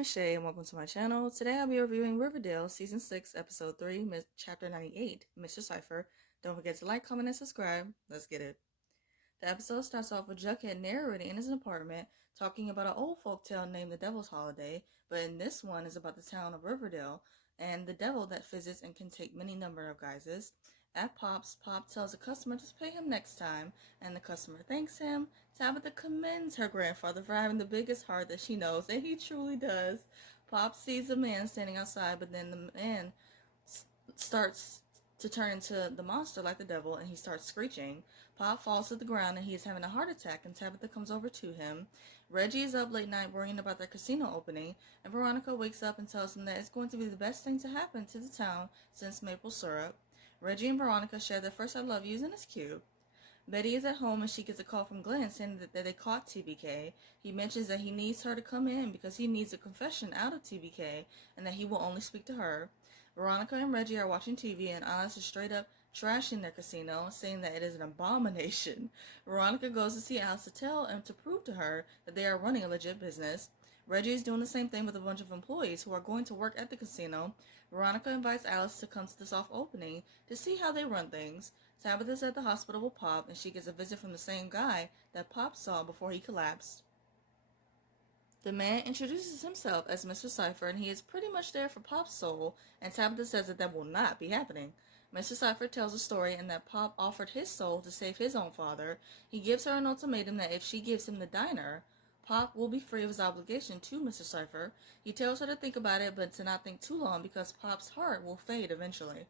is Shay and welcome to my channel. Today I'll be reviewing Riverdale Season 6, Episode 3, Chapter 98, Mr. Cypher. Don't forget to like, comment, and subscribe. Let's get it. The episode starts off with Jughead narrating in his apartment, talking about an old folktale named the Devil's Holiday, but in this one is about the town of Riverdale and the devil that visits and can take many number of guises. At Pop's, Pop tells a customer to pay him next time, and the customer thanks him. Tabitha commends her grandfather for having the biggest heart that she knows, and he truly does. Pop sees a man standing outside, but then the man starts to turn into the monster like the devil, and he starts screeching. Pop falls to the ground, and he is having a heart attack, and Tabitha comes over to him. Reggie is up late night worrying about their casino opening, and Veronica wakes up and tells him that it's going to be the best thing to happen to the town since maple syrup. Reggie and Veronica share their first I love yous, and it's cute. Betty is at home and she gets a call from Glenn saying that they caught TBK. He mentions that he needs her to come in because he needs a confession out of TBK and that he will only speak to her. Veronica and Reggie are watching TV and Alice is straight up trashing their casino, saying that it is an abomination. Veronica goes to see Alice to tell and to prove to her that they are running a legit business. Reggie is doing the same thing with a bunch of employees who are going to work at the casino. Veronica invites Alice to come to the soft opening to see how they run things. Tabitha's at the hospital with Pop, and she gets a visit from the same guy that Pop saw before he collapsed. The man introduces himself as Mr. Cypher, and he is pretty much there for Pop's soul, and Tabitha says that will not be happening. Mr. Cypher tells a story and that Pop offered his soul to save his own father. He gives her an ultimatum that if she gives him the diner, Pop will be free of his obligation to Mr. Cypher. He tells her to think about it, but to not think too long because Pop's heart will fade eventually.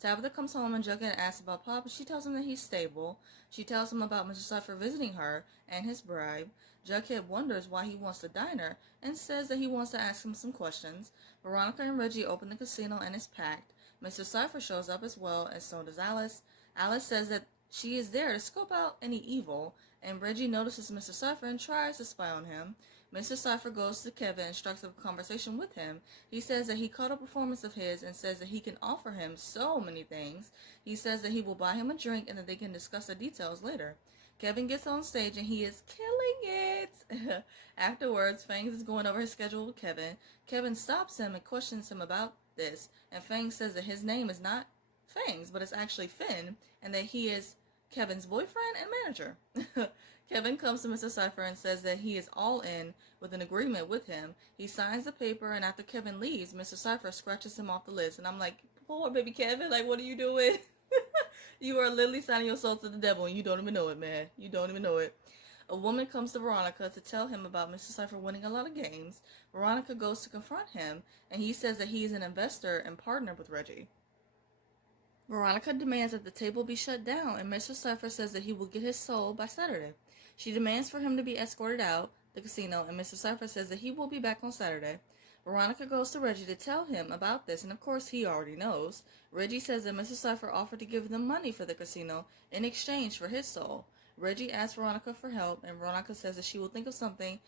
Tabitha comes home and Jughead asks about Pop, and she tells him that he's stable. She tells him about Mr. Cypher visiting her and his bribe. Jughead wonders why he wants the diner and says that he wants to ask him some questions. Veronica and Reggie open the casino and it's packed. Mr. Cypher shows up as well, and so does Alice. Alice says that she is there to scope out any evil, and Reggie notices Mr. Cypher and tries to spy on him. Mr. Cypher goes to Kevin and strikes up a conversation with him. He says that he caught a performance of his and says that he can offer him so many things. He says that he will buy him a drink and that they can discuss the details later. Kevin gets on stage and he is killing it. Afterwards, Fangs is going over his schedule with Kevin. Kevin stops him and questions him about this, and Fangs says that his name is not Fangs, but it's actually Finn, and that he is Kevin's boyfriend and manager. Kevin comes to Mr. Cypher and says that he is all in with an agreement with him. He signs the paper, and after Kevin leaves, Mr. Cypher scratches him off the list. And I'm like, poor baby Kevin, like, what are you doing? You are literally signing your soul to the devil, and you don't even know it, man. You don't even know it. A woman comes to Veronica to tell him about Mr. Cypher winning a lot of games. Veronica goes to confront him, and he says that he is an investor and partner with Reggie. Veronica demands that the table be shut down, and Mr. Cypher says that he will get his soul by Saturday. She demands for him to be escorted out the casino, and Mr. Cypher says that he will be back on Saturday. Veronica goes to Reggie to tell him about this, and of course he already knows. Reggie says that Mr. Cypher offered to give them money for the casino in exchange for his soul. Reggie asks Veronica for help, and Veronica says that she will think of something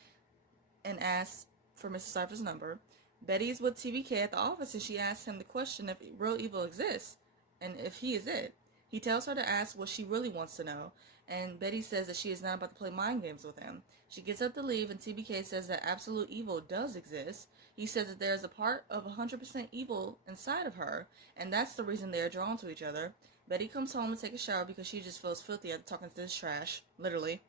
and asks for Mr. Cypher's number. Betty is with TBK at the office, and she asks him the question if real evil exists, and if he is it. He tells her to ask what she really wants to know, and Betty says that she is not about to play mind games with him. She gets up to leave, and TBK says that absolute evil does exist. He says that there is a part of 100% evil inside of her, and that's the reason they are drawn to each other. Betty comes home to take a shower because she just feels filthy after talking to this trash. Literally.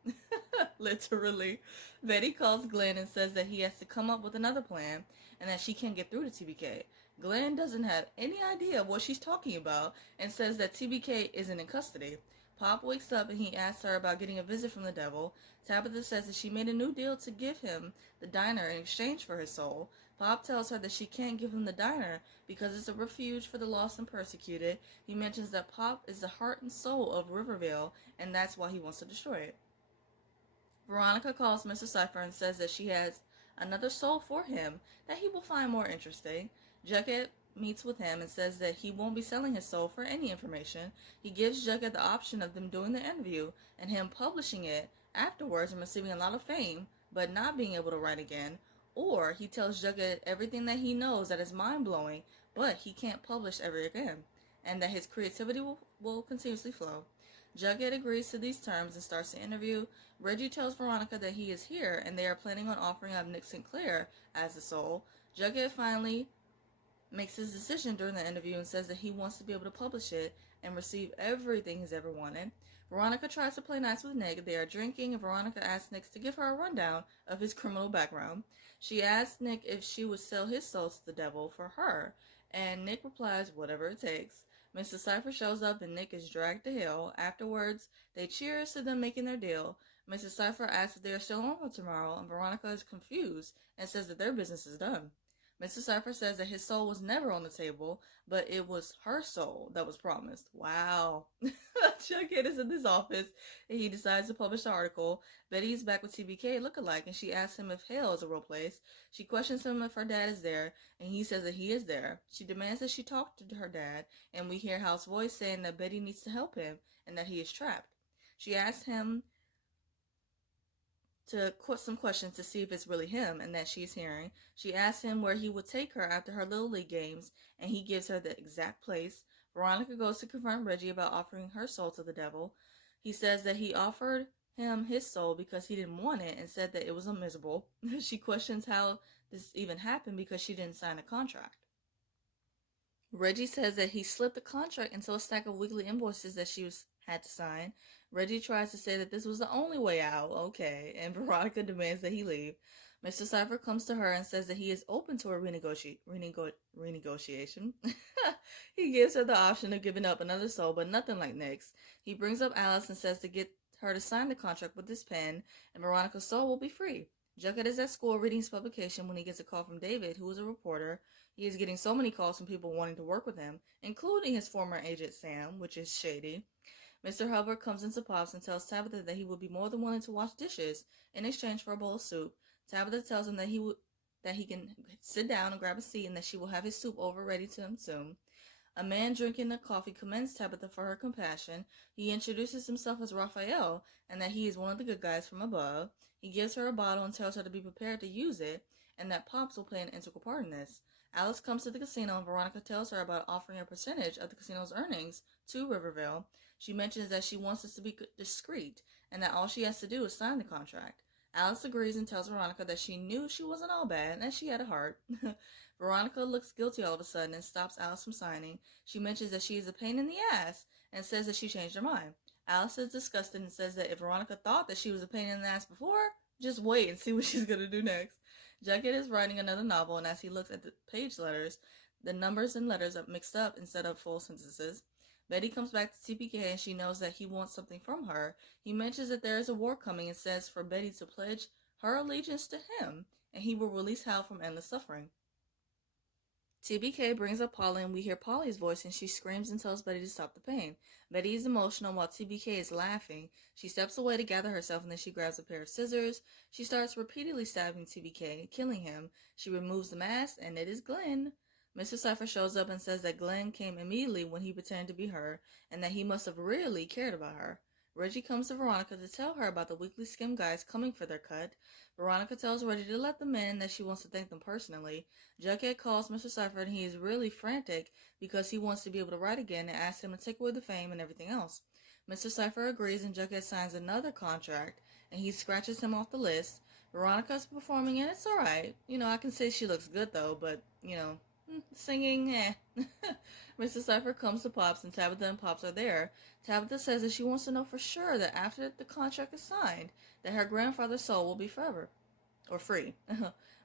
Literally. Betty calls Glenn and says that he has to come up with another plan, and that she can't get through to TBK. Glenn doesn't have any idea of what she's talking about and says that TBK isn't in custody. Pop wakes up and he asks her about getting a visit from the devil. Tabitha says that she made a new deal to give him the diner in exchange for his soul. Pop tells her that she can't give him the diner because it's a refuge for the lost and persecuted. He mentions that Pop is the heart and soul of Riverdale, and that's why he wants to destroy it. Veronica calls Mr. Cypher and says that she has another soul for him that he will find more interesting. Jughead meets with him and says that he won't be selling his soul for any information. He gives Jughead the option of them doing the interview and him publishing it afterwards and receiving a lot of fame, but not being able to write again. Or he tells Jughead everything that he knows that is mind-blowing, but he can't publish ever again, and that his creativity will continuously flow. Jughead agrees to these terms and starts the interview. Reggie tells Veronica that he is here and they are planning on offering up Nick Sinclair as the soul. Jughead finally makes his decision during the interview and says that he wants to be able to publish it and receive everything he's ever wanted. Veronica tries to play nice with Nick. They are drinking, and Veronica asks Nick to give her a rundown of his criminal background. She asks Nick if she would sell his soul to the devil for her, and Nick replies, whatever it takes. Mr. Cypher shows up and Nick is dragged to hell. Afterwards, they cheers to them making their deal. Mr. Cypher asks if they are still on for tomorrow, and Veronica is confused and says that their business is done. Mr. Cypher says that his soul was never on the table, but it was her soul that was promised. Wow. Jughead is in his office, and he decides to publish the article. Betty is back with TBK lookalike, and she asks him if hell is a real place. She questions him if her dad is there, and he says that he is there. She demands that she talk to her dad, and we hear Hal's voice saying that Betty needs to help him, and that he is trapped. She asks him to some questions to see if it's really him and that she's hearing. She asks him where he would take her after her Little League games, and he gives her the exact place. Veronica goes to confront Reggie about offering her soul to the devil. He says that he offered him his soul because he didn't want it and said that it was miserable. She questions how this even happened because she didn't sign a contract. Reggie says that he slipped the contract into a stack of weekly invoices that she had to sign. Reggie tries to say that this was the only way out, okay, and Veronica demands that he leave. Mr. Cypher comes to her and says that he is open to a renegotiation. He gives her the option of giving up another soul, but nothing like Nick's. He brings up Alice and says to get her to sign the contract with this pen, and Veronica's soul will be free. Jughead is at school reading his publication when he gets a call from David, who is a reporter. He is getting so many calls from people wanting to work with him, including his former agent Sam, which is shady. Mr. Hubbard comes into Pops and tells Tabitha that he would be more than willing to wash dishes in exchange for a bowl of soup. Tabitha tells him that he can sit down and grab a seat and that she will have his soup over ready to him soon. A man drinking the coffee commends Tabitha for her compassion. He introduces himself as Raphael and that he is one of the good guys from above. He gives her a bottle and tells her to be prepared to use it and that Pops will play an integral part in this. Alice comes to the casino and Veronica tells her about offering a percentage of the casino's earnings to Riverdale. She mentions that she wants us to be discreet and that all she has to do is sign the contract. Alice agrees and tells Veronica that she knew she wasn't all bad and that she had a heart. Veronica looks guilty all of a sudden and stops Alice from signing. She mentions that she is a pain in the ass and says that she changed her mind. Alice is disgusted and says that if Veronica thought that she was a pain in the ass before, just wait and see what she's going to do next. Jughead is writing another novel, and as he looks at the page letters, the numbers and letters are mixed up instead of full sentences. Betty comes back to TPK and she knows that he wants something from her. He mentions that there is a war coming and says for Betty to pledge her allegiance to him, and he will release Hal from endless suffering. TBK brings up Polly and we hear Polly's voice and she screams and tells Betty to stop the pain. Betty is emotional while TBK is laughing. She steps away to gather herself and then she grabs a pair of scissors. She starts repeatedly stabbing TBK, killing him. She removes the mask and it is Glenn. Mr. Cypher shows up and says that Glenn came immediately when he pretended to be her and that he must have really cared about her. Reggie comes to Veronica to tell her about the weekly skim guys coming for their cut. Veronica tells Reggie to let them in, that she wants to thank them personally. Jughead calls Mr. Cypher and he is really frantic because he wants to be able to write again and asks him to take away the fame and everything else. Mr. Cypher agrees and Jughead signs another contract and he scratches him off the list. Veronica's performing and it's alright. I can say she looks good though, but, singing, Mr. Cypher comes to Pops and Tabitha and Pops are there. Tabitha says that she wants to know for sure that after the contract is signed, that her grandfather's soul will be forever. Or free.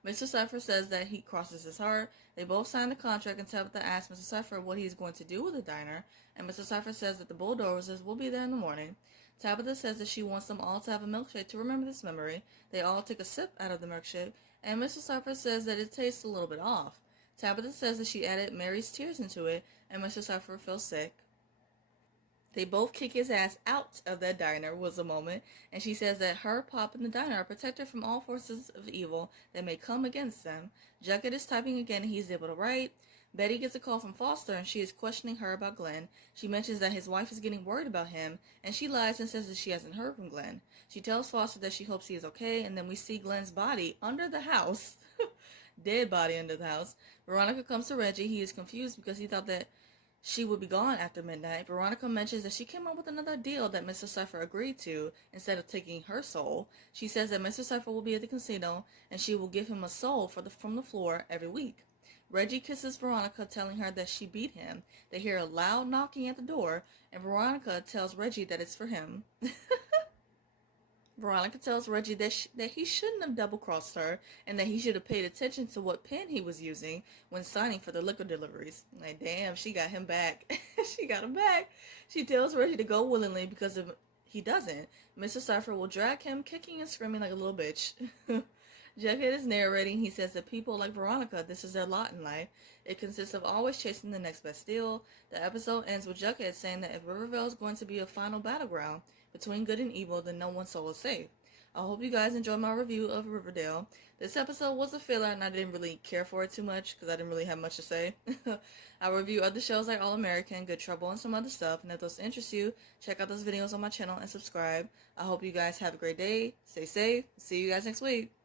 Mr. Cypher says that he crosses his heart. They both sign the contract and Tabitha asks Mr. Cypher what he's going to do with the diner, and Mr. Cypher says that the bulldozers will be there in the morning. Tabitha says that she wants them all to have a milkshake to remember this memory. They all take a sip out of the milkshake, and Mr. Cypher says that it tastes a little bit off. Tabitha says that she added Mary's tears into it, and Mr. Cypher feels sick. They both kick his ass out of that diner was a moment, and she says that her, Pop, and the diner are protected from all forces of evil that may come against them. Jughead is typing again and he's able to write. Betty gets a call from Foster and she is questioning her about Glenn. She mentions that his wife is getting worried about him, and she lies and says that she hasn't heard from Glenn. She tells Foster that she hopes he is okay, and then we see Glenn's body under the house. Dead body under the house. Veronica comes to Reggie. He is confused because he thought that she would be gone after midnight, Veronica mentions that she came up with another deal that Mr. Cypher agreed to instead of taking her soul. She says that Mr. Cypher will be at the casino and she will give him a soul from the floor every week. Reggie kisses Veronica, telling her that she beat him. They hear a loud knocking at the door, and Veronica tells Reggie that it's for him. Veronica tells Reggie that he shouldn't have double-crossed her and that he should have paid attention to what pen he was using when signing for the liquor deliveries. Like, damn, she got him back. She got him back. She tells Reggie to go willingly because if he doesn't, Mr. Cypher will drag him kicking and screaming like a little bitch. Jughead is narrating. He says that people like Veronica, this is their lot in life. It consists of always chasing the next best deal. The episode ends with Jughead saying that if Riverdale is going to be a final battleground between good and evil, then no one's soul is safe. I hope you guys enjoyed my review of Riverdale. This episode was a filler and I didn't really care for it too much because I didn't really have much to say. I review other shows like All American, Good Trouble, and some other stuff. And if those interest you, check out those videos on my channel and subscribe. I hope you guys have a great day. Stay safe. See you guys next week.